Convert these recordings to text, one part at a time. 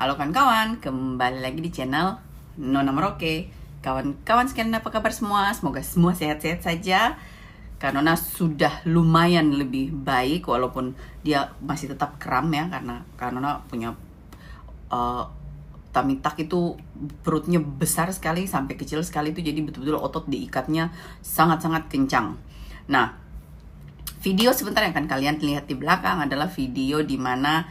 Halo kawan-kawan, kembali lagi di channel Nona Merauke. Kawan-kawan sekalian, apa kabar semua? Semoga semua sehat-sehat saja. Kak Nona sudah lumayan lebih baik, walaupun dia masih tetap kram ya, karena Kak Nona punya tummy tuck itu, perutnya besar sekali sampai kecil sekali itu, jadi betul-betul otot diikatnya sangat-sangat kencang. Nah, video sebentar yang akan kalian lihat di belakang adalah video dimana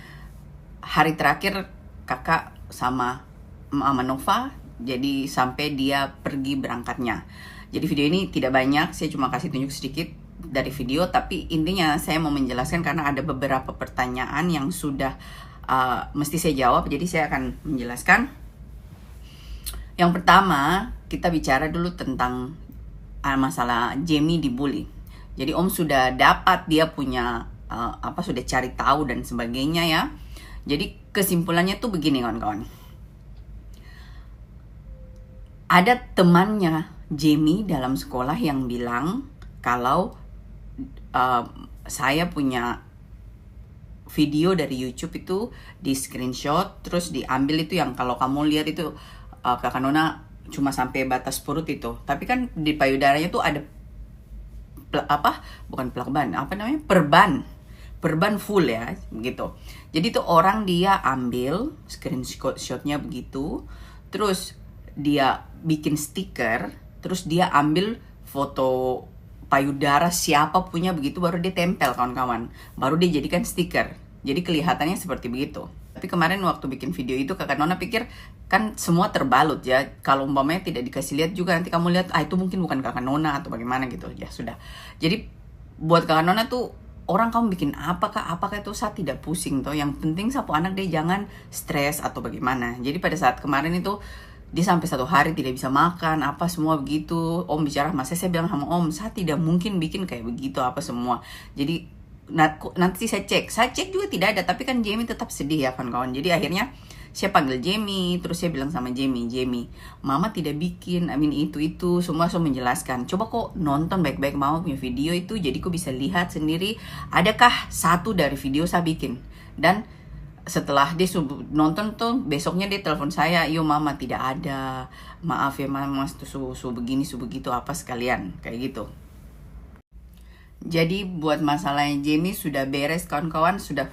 hari terakhir kakak sama Mama Nova, jadi sampai dia pergi berangkatnya. Jadi video ini tidak banyak, saya cuma kasih tunjuk sedikit dari video, tapi intinya saya mau menjelaskan karena ada beberapa pertanyaan yang sudah mesti saya jawab, jadi saya akan menjelaskan. Yang pertama, kita bicara dulu tentang masalah Jamie dibully. Jadi Om sudah dapat, dia punya sudah cari tahu dan sebagainya ya. Jadi kesimpulannya tuh begini kawan-kawan. Ada temannya Jamie dalam sekolah yang bilang kalau saya punya video dari YouTube itu di screenshot, terus diambil itu yang kalau kamu lihat itu Kakak Nona cuma sampai batas perut itu. Tapi kan di payudaranya tuh ada perban full ya gitu. Jadi tuh orang dia ambil screenshotnya begitu, terus dia bikin stiker, terus dia ambil foto payudara siapa punya begitu, baru dia tempel kawan-kawan, baru dia jadikan stiker. Jadi kelihatannya seperti begitu. Tapi kemarin waktu bikin video itu Kakak Nona pikir kan semua terbalut ya, kalau umpamanya tidak dikasih lihat juga nanti kamu lihat itu mungkin bukan Kakak Nona atau bagaimana gitu ya sudah. Jadi buat Kakak Nona tuh, orang kamu bikin apakah itu saya tidak pusing toh, yang penting sapu anak dia jangan stres atau bagaimana. Jadi pada saat kemarin itu dia sampai 1 hari tidak bisa makan apa semua begitu. Om bicara sama saya bilang sama Om, saya tidak mungkin bikin kayak begitu apa semua. Jadi nanti saya cek juga tidak ada, tapi kan Jamie tetap sedih ya kawan-kawan. Jadi akhirnya saya panggil Jamie, terus saya bilang sama Jamie, Mama tidak bikin, itu semua saya menjelaskan. Coba kok nonton baik-baik Mama punya video itu, jadi kok bisa lihat sendiri adakah satu dari video saya bikin. Dan setelah dia nonton tuh, besoknya dia telepon saya, yo Mama tidak ada, maaf ya Mama, su begini su begitu apa sekalian kayak gitu. Jadi buat masalahnya Jamie sudah beres kawan-kawan, sudah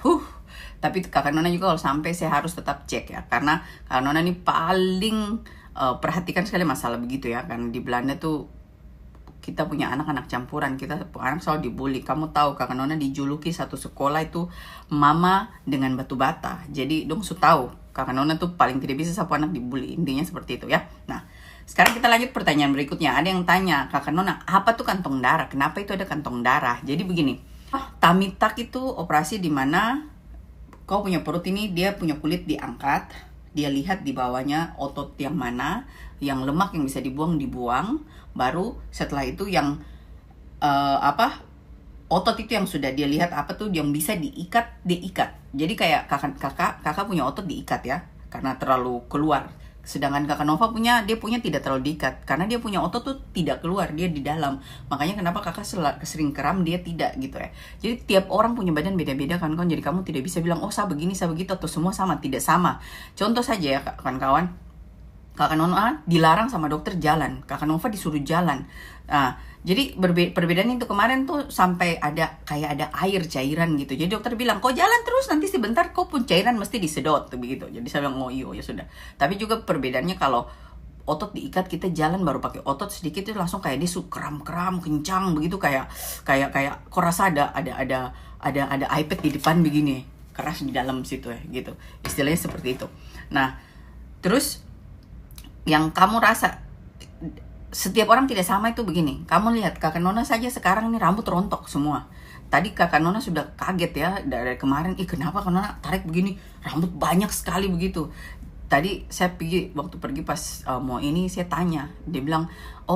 tapi Kakak Nona juga kalau sampai saya harus tetap cek ya, karena Kakak Nona ini paling perhatikan sekali masalah begitu ya. Karena di Belanda tuh kita punya anak-anak campuran, kita anak selalu dibully. Kamu tahu Kakak Nona dijuluki satu sekolah itu mama dengan batu bata. Jadi dong tahu Kakak Nona tuh paling tidak bisa sapu anak dibully, intinya seperti itu ya. Nah, sekarang kita lanjut pertanyaan berikutnya. Ada yang tanya, Kakak Nona, apa tuh kantong darah? Kenapa itu ada kantong darah? Jadi begini, tummy tuck itu operasi di mana kau punya perut ini, dia punya kulit diangkat, dia lihat di bawahnya otot yang mana, yang lemak yang bisa dibuang, baru setelah itu yang otot itu yang sudah dia lihat yang bisa diikat. Jadi kayak kakak punya otot diikat ya, karena terlalu keluar. Sedangkan Kakak Nova dia punya tidak terlalu diikat, karena dia punya otot tuh tidak keluar, dia di dalam. Makanya kenapa kakak sering kram, dia tidak gitu ya. Jadi tiap orang punya badan beda-beda kan, jadi kamu tidak bisa bilang saya begini, saya begitu, atau semua sama, tidak sama. Contoh saja ya kawan-kawan, Kakak Nova dilarang sama dokter jalan, Kakak Nova disuruh jalan. Nah, jadi perbedaan itu kemarin tuh sampai ada kayak ada air cairan gitu. Jadi dokter bilang, kau jalan terus nanti sebentar kau pun cairan mesti disedot begitu. Jadi saya bilang, iyo ya sudah. Tapi juga perbedaannya kalau otot diikat, kita jalan baru pakai otot sedikit itu langsung kayak dia kram kencang begitu, kayak kok rasa ada iPad di depan begini, keras di dalam situ ya gitu. Istilahnya seperti itu. Nah, terus yang kamu rasa setiap orang tidak sama itu begini. Kamu lihat Kakak Nona saja sekarang ini rambut rontok semua. Tadi Kakak Nona sudah kaget ya dari kemarin, kenapa Kakak Nona tarik begini, rambut banyak sekali begitu. Tadi saya waktu pergi pas mau ini saya tanya, dia bilang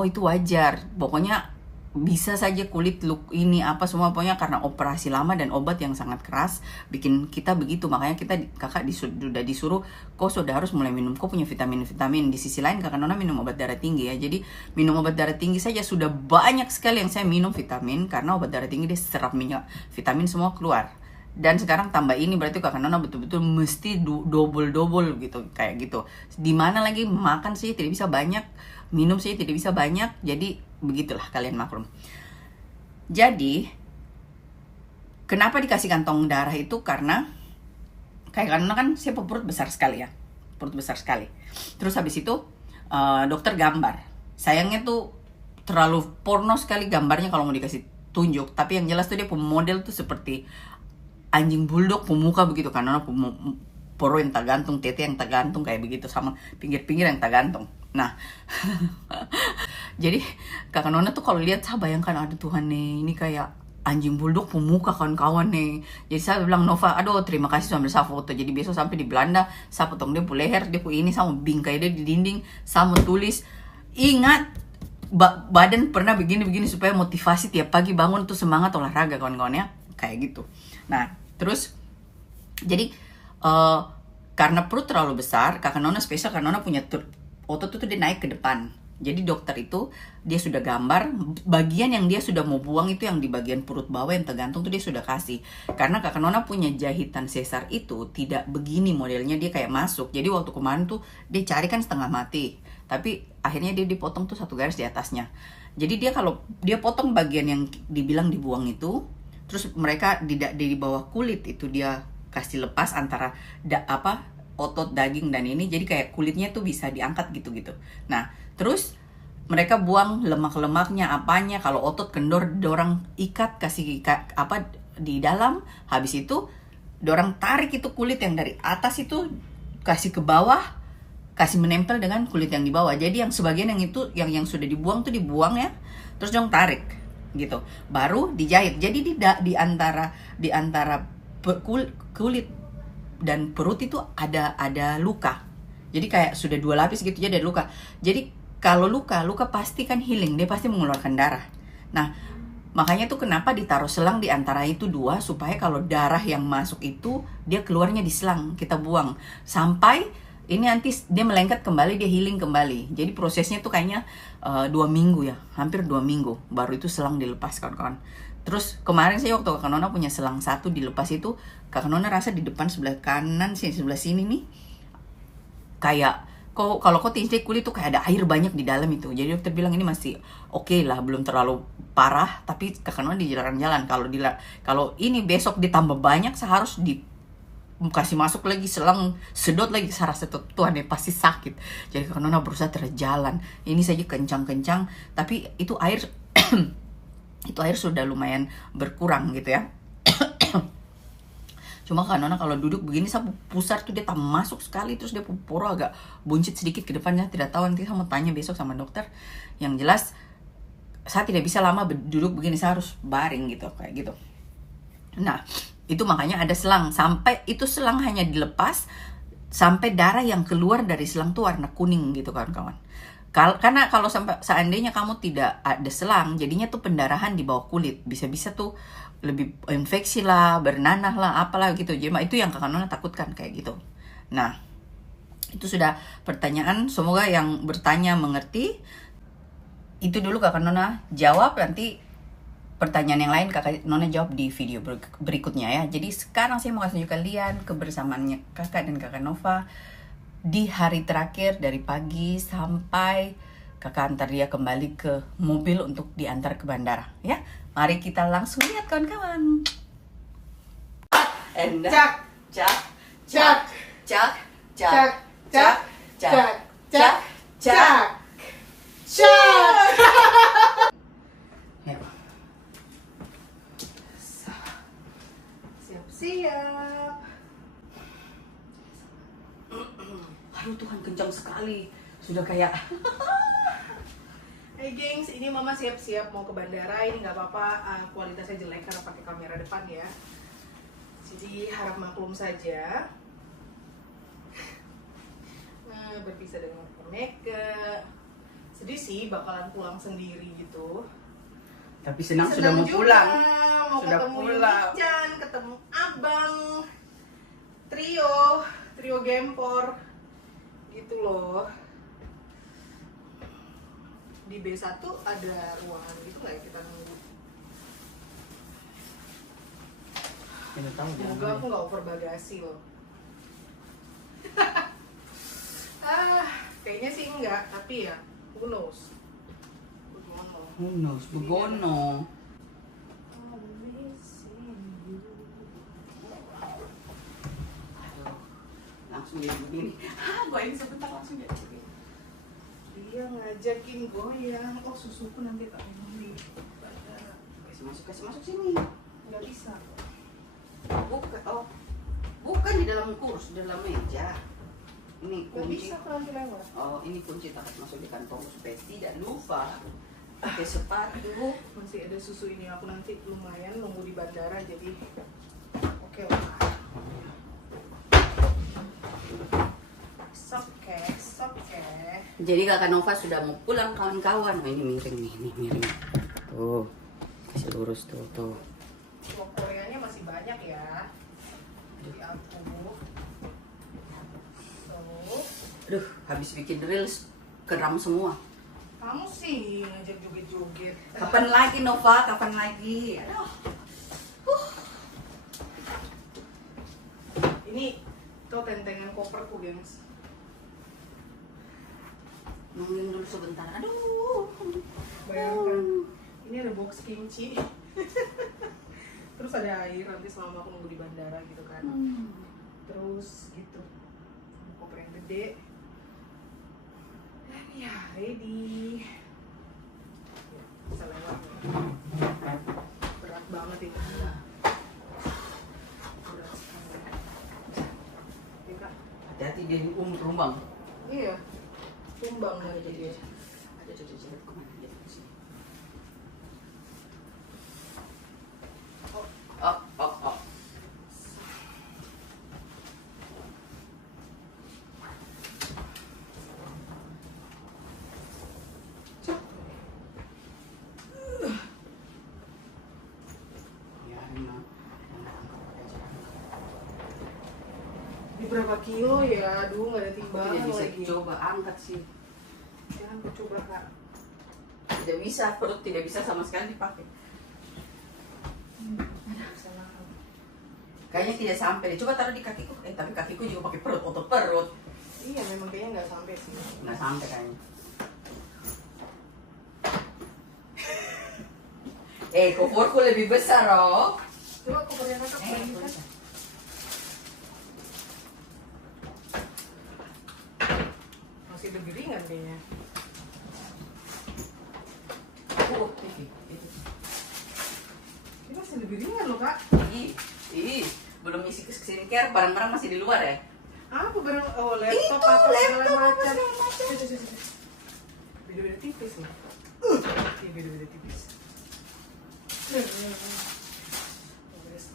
itu wajar, pokoknya bisa saja kulit look ini semua pokoknya karena operasi lama dan obat yang sangat keras bikin kita begitu. Makanya kakak sudah disuruh, kok sudah harus mulai minum, kok punya vitamin. Di sisi lain Kakak Nona minum obat darah tinggi ya, jadi minum obat darah tinggi saja sudah banyak sekali yang saya minum vitamin, karena obat darah tinggi dia serap minyak vitamin semua keluar. dan sekarang tambah ini, berarti Kakak Nona betul-betul mesti double gitu, kayak gitu. Dimana lagi makan sih tidak bisa banyak, minum sih tidak bisa banyak, jadi begitulah kalian maklum. Jadi kenapa dikasih kantong darah itu, karena kayak Kakak Nona kan siapa perut besar sekali ya, perut besar sekali. Terus habis itu dokter gambar, sayangnya tuh terlalu porno sekali gambarnya kalau mau dikasih tunjuk, tapi yang jelas tuh dia model tuh seperti anjing bulldog pemuka begitu, karena poro yang tak gantung, tete yang tak gantung kayak begitu, sama pinggir-pinggir yang tak gantung. Nah, jadi Kakak Nona tuh kalau lihat, saya bayangkan, aduh Tuhan nih, ini kayak anjing bulldog pemuka kawan-kawan nih. Jadi saya bilang, Nova, aduh terima kasih sudah ambil saya foto. Jadi besok sampai di Belanda, saya potong dia pu leher, dia pu ini, saya mau bingkai dia di dinding, saya mau tulis, ingat badan pernah begini-begini, supaya motivasi tiap pagi bangun tuh semangat olahraga kawan-kawan ya, kayak gitu. Nah, terus jadi karena perut terlalu besar, Kakak Nona spesial, Kakak Nona punya otot itu dia naik ke depan. Jadi dokter itu dia sudah gambar bagian yang dia sudah mau buang, itu yang di bagian perut bawah yang tergantung tuh dia sudah kasih. Karena Kakak Nona punya jahitan sesar itu tidak begini modelnya, dia kayak masuk. Jadi waktu kemarin tuh dia cari kan setengah mati, tapi akhirnya dia dipotong tuh 1 garis di atasnya. Jadi dia kalau dia potong bagian yang dibilang dibuang itu, terus mereka di bawah kulit itu dia kasih lepas antara otot, daging dan ini, jadi kayak kulitnya tuh bisa diangkat gitu-gitu. Nah, terus mereka buang lemak-lemaknya, apanya. Kalau otot kendor, dorang ikat, kasih di dalam. Habis itu dorang tarik itu kulit yang dari atas itu kasih ke bawah, kasih menempel dengan kulit yang di bawah. Jadi yang sebagian yang itu yang sudah dibuang tuh dibuang ya, terus dong tarik gitu, baru dijahit. Jadi di antara kulit dan perut itu ada luka. Jadi kayak sudah 2 lapis gitu, jadi ada luka. Jadi kalau luka pasti kan healing, dia pasti mengeluarkan darah. Nah, makanya tuh kenapa ditaruh selang di antara itu 2, supaya kalau darah yang masuk itu dia keluarnya di selang, kita buang sampai ini nanti dia melengket kembali, dia healing kembali. Jadi prosesnya tuh kayaknya 2 minggu ya, hampir 2 minggu baru itu selang dilepas kawan-kawan. Terus kemarin saya waktu Kakak Nona punya selang 1 dilepas itu, Kakak Nona rasa di depan sebelah kanan sih, sebelah sini nih, kayak kalau kau tinjau kulit tuh kayak ada air banyak di dalam itu. Jadi dokter bilang ini masih oke lah, belum terlalu parah, tapi Kakak Nona di jalan-jalan. Kalau ini besok ditambah banyak, saya harus kasih masuk lagi selang, sedot lagi, saya rasa Tuhan ya pasti sakit. Jadi Kakak Nona berusaha terjalan, ini saja kencang-kencang, tapi itu air itu air sudah lumayan berkurang gitu ya. Cuma Kak Nona kalau duduk begini, saya pusar tuh dia tak masuk sekali, terus dia poro agak buncit sedikit ke depannya, tidak tahu, nanti saya mau tanya besok sama dokter. Yang jelas saya tidak bisa lama duduk begini, saya harus baring gitu, kayak gitu. Nah, itu makanya ada selang, sampai itu selang hanya dilepas sampai darah yang keluar dari selang tuh warna kuning gitu kawan-kawan. Karena kalau seandainya kamu tidak ada selang, jadinya tuh pendarahan di bawah kulit, bisa-bisa tuh lebih infeksi lah, bernanah lah, apalah gitu. Jadi itu yang Kakak Nona takutkan kayak gitu. Nah, itu sudah pertanyaan, semoga yang bertanya mengerti. Itu dulu Kakak Nona jawab, nanti pertanyaan yang lain Kakak Nona jawab di video berikutnya ya. Jadi sekarang saya mau kasih kalian kebersamaannya Kakak dan Kakak Nova di hari terakhir dari pagi sampai Kakak antar dia kembali ke mobil untuk diantar ke bandara ya. Mari kita langsung lihat kawan-kawan. Cak, cak, cak, cak, cak, cak, cak, cak, cak. Siap-siap. Aduh Tuhan, kencang sekali. Sudah kayak Hey gengs, ini mama siap-siap mau ke bandara. Ini nggak apa-apa, kualitasnya jelek karena pakai kamera depan ya. Jadi harap maklum saja. Nah, berpisah dengan Meka. Sedih sih bakalan pulang sendiri gitu. tapi senang sudah mau juga, pulang. Mau Sudah ketemu pulang. Ican, ketemu Abang. Trio Gempor. Gitu loh. Di B1 ada ruangan gitu nggak ya, kita nunggu. Tidak tahu dia. Semoga aku nggak over bagasi loh. Kayaknya sih enggak, tapi ya who knows. Who knows? Begono. Langsung dia begini. Goyang sebentar langsung dia begini. Dia ngajakin goyang. Oh, susuku nanti tak minum di bandara. Kasih masuk sini. Nggak bisa. Bukan di dalam kursi, di dalam meja. Ini Nggak kunci. bisa kalau nanti lewat. Oh, ini kunci taruh masuk di kantong supaya tidak lupa. Pakai sepatu. Masih ada susu ini, aku nanti lumayan nunggu di bandara, jadi oke lah. Oke. Jadi Kakak Nova sudah mau pulang kawan-kawan. Nah, ini miring nih, miring. Tuh, kasih lurus tuh. Vlog Koreanya masih banyak ya. Jadi aku. Aduh, habis bikin reels keram semua. Kamu sih ngajak joget-joget. Kapan lagi Nova? Kapan lagi? Aduh. Ini tuh tentengan koperku, gengs. Nungguin dulu sebentar. Aduh. Bayangkan, ini ada box kimchi. Terus ada air nanti selama aku nunggu di bandara gitu kan. Terus gitu. Koper yang gede. Dan ya, ready. Ya, bisa lewat. Berat banget ini. Berat sekali. Ya, Kak. Hati-hati dia rumbang. Iya. Tumbang Ada nanti dia. Ada cocok kemana dia di sini. Oh. Ya, memang. Ini berapa kilo ya? Aduh, nggak ada timbangan Tidak bisa lagi. coba angkat sih. Jangan aku coba, Kak. Tidak bisa, perut tidak bisa sama sekali dipakai. Nggak bisa nahan. Kayaknya tidak sampai deh. Coba taruh di kakiku. Tapi kakiku juga pakai perut, otot perut. Iya, memang kayaknya nggak sampai sih. Nggak sampai kayaknya. Koporku lebih besar, oh. Coba kopernya Kakak lagi kan. Masih lebih ringan kayaknya. Ini masih lebih ringan loh, Kak. Belum isi ke skincare, barang-barang masih di luar ya. Apa barang? Oh, laptop Itu, apa segala laptop apa macam. segala macam. Beda-beda tipis loh. Iya, beda-beda tipis.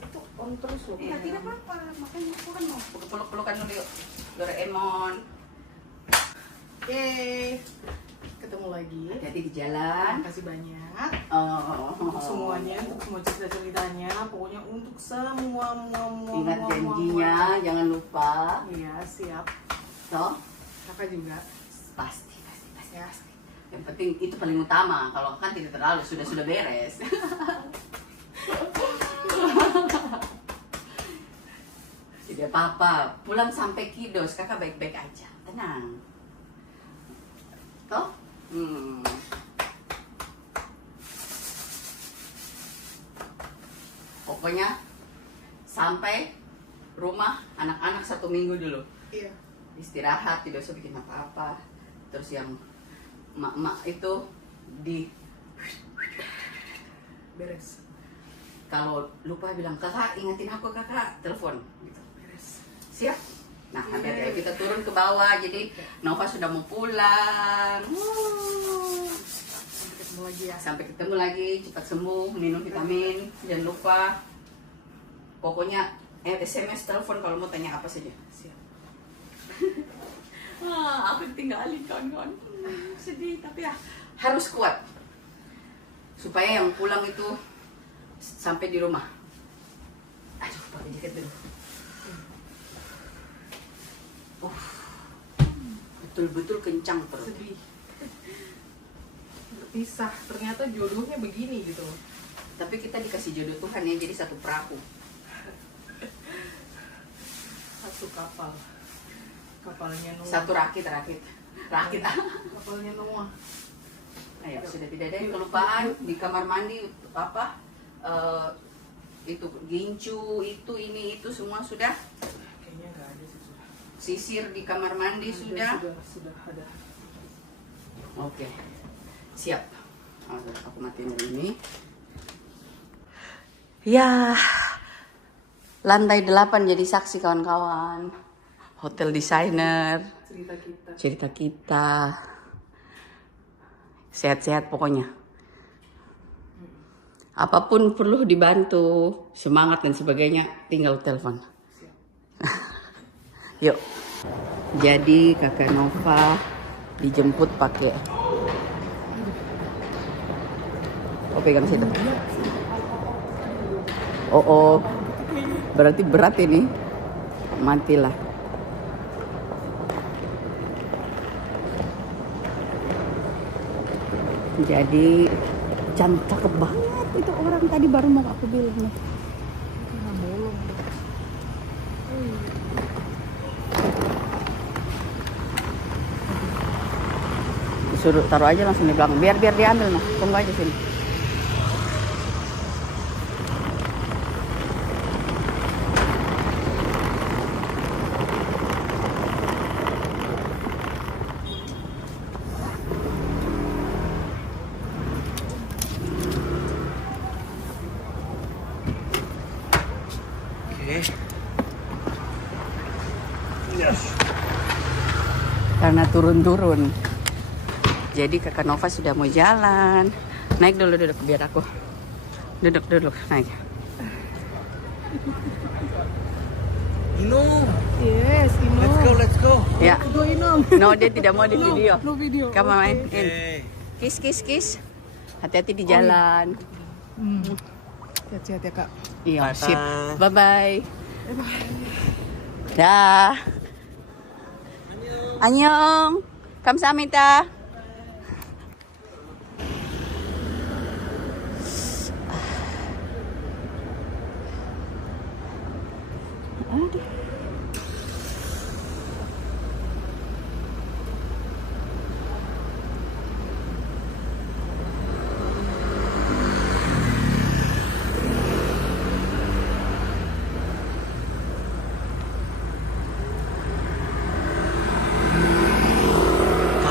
Itu on terus loh. Iya, tidak apa-apa. Makanya aku kan mau peluk-pelukan dulu yuk. Doraemon. Yeay. Ketemu lagi. Hati-hati di jalan. Terima kasih banyak. Oh. Untuk semuanya, untuk semua cerita-ceritanya, pokoknya untuk semua Ingat janjinya, jangan lupa. Iya, siap. Toh, Kakak juga. pasti. Ya. Yang penting itu paling utama. Kalau kan tidak terlalu, sudah beres. Tidak apa-apa. Pulang sampai Kidos, kakak baik-baik aja. Tenang. Toh? Pokoknya sampai rumah anak-anak 1 minggu dulu. Iya. Istirahat, tidak usah bikin apa-apa. Terus yang mak-mak itu di Beres. kalau lupa bilang kakak ingatin aku kakak telepon gitu. Beres. Siap. Nah, hati-hati kita turun ke bawah. Jadi Nova sudah mau pulang. Sampai ketemu lagi ya. Sampai ketemu lagi, cepat sembuh, minum vitamin, jangan lupa. Pokoknya SMS, telepon kalau mau tanya apa saja. Siap. Aku tinggalin kawan-kawan. Sedih, tapi ya harus kuat. Supaya yang pulang itu sampai di rumah. Aduh, pakai jaket dulu. Betul-betul kencang perut. Sedih. Berpisah. Ternyata jodohnya begini gitu. Tapi kita dikasih jodoh Tuhan ya, jadi satu perahu. masuk kapal. Kapalnya Noah. Satu rakit. Kapalnya Noah. Ayo, sudah tidak ada yang kelupaan di kamar mandi apa? Itu gincu, ini itu semua sudah. Kayaknya nggak ada sih sudah. Sisir di kamar mandi sudah. Sudah ada. Oke, siap. Aku matiin ini. Ya, lantai 8 jadi saksi kawan-kawan. Hotel designer. Cerita kita. Sehat-sehat pokoknya. Apapun perlu dibantu, semangat dan sebagainya, tinggal telepon. Yuk. Jadi kakak Nova dijemput pakai. Oh, pegang situ. Oh, berarti berat ini. Matilah. Jadi cakep banget itu orang tadi baru mau aku bilang. Suruh taruh aja langsung di belakang. Biar diambil mah. Tunggu aja sini. Karena turun-turun, jadi kakak Nova sudah mau jalan. Naik dulu, duduk biar aku duduk naik. Inung. Yes, Inung. Let's go. Ya. Go Inung. No, dia tidak mau di video. No video. Kamu main. Kiss. Hati-hati di jalan. Hati-hati ya Kak. Iya, sip. Bye. Dah. Annyeong. Kamsahamnida.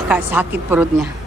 Kakak sakit perutnya.